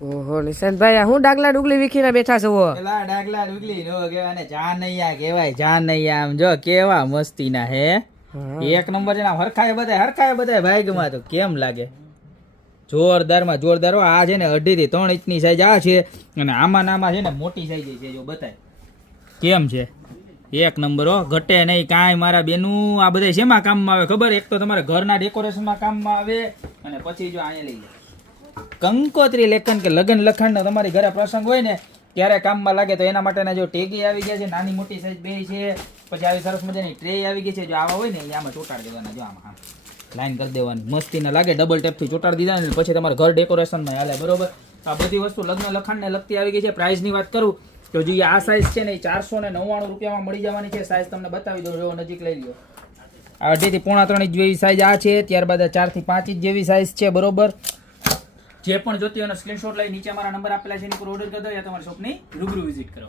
ઓહો નિશાંતભાઈ હું ડાગલા ડુગલી વીખીને બેઠા છો પેલા ડાગલા ડુગલી નો કહેવાય ને જાનૈયા કહેવાય જાનૈયા આમ જો કેવા મસ્તી ના હે એક નંબર છે ને હરખાય બધાય ભાગમાં તો કેમ લાગે જોરદાર હો આ છે ને 2.5 થી 3 ઇંચની સાઈઝ આ છે અને આમાં છે ને મોટી સાઈઝ છે જો બતાય કેમ છે એક નંબર હો ઘટે નહીં કાંઈ મારા બેનું આ બધા શેમાં કામમાં આવે ખબર એક તો તમારા ઘરના ડેકોરેશનમાં કામમાં આવે અને પછી જો અહીંયા લઈ જાય કંકોત્રી લેખન કે લગ્ન લખાણનો તમારી ઘરે પ્રસંગ હોય ને ત્યારે કામમાં લાગે તો એના માટેના જો ટેગી આવી ગયા છે નાની મોટી સાઈઝ બે છે પછી આવી સરસ મજાની ટ્રે આવી ગઈ છે જો આવા હોય ને આમાં ચોટાડી દેવાના જો આમાં લાઈન કરી દેવાની મસ્તી ના લાગે ડબલ ટેપથી ચોટાડી દીધા ને પછી તમારે ઘર ડેકોરેશનમાં હાલે બરોબર આ બધી વસ્તુ લગ્ન લખાણને લગતી આવી ગઈ છે પ્રાઇસની વાત કરું તો જે આ સાઈઝ છે ને એ 499 રૂપિયામાં મળી જવાની છે સાઈઝ તમને બતાવી દઉં જો નજીક લઈ લ્યો આ 2.5 થી 3.5 ઇંચ જેવી સાઈઝ આ છે ત્યારબાદ 4 થી 5 ઇંચ જેવી સાઈઝ છે બરોબર જે પણ જોતી હોય સ્ક્રીનશોટ લઈ નીચે મારા નંબર આપેલા છે એની પર ઓર્ડર કરી દો યા તમારી શોપની રૂબરૂ વિઝિટ કરો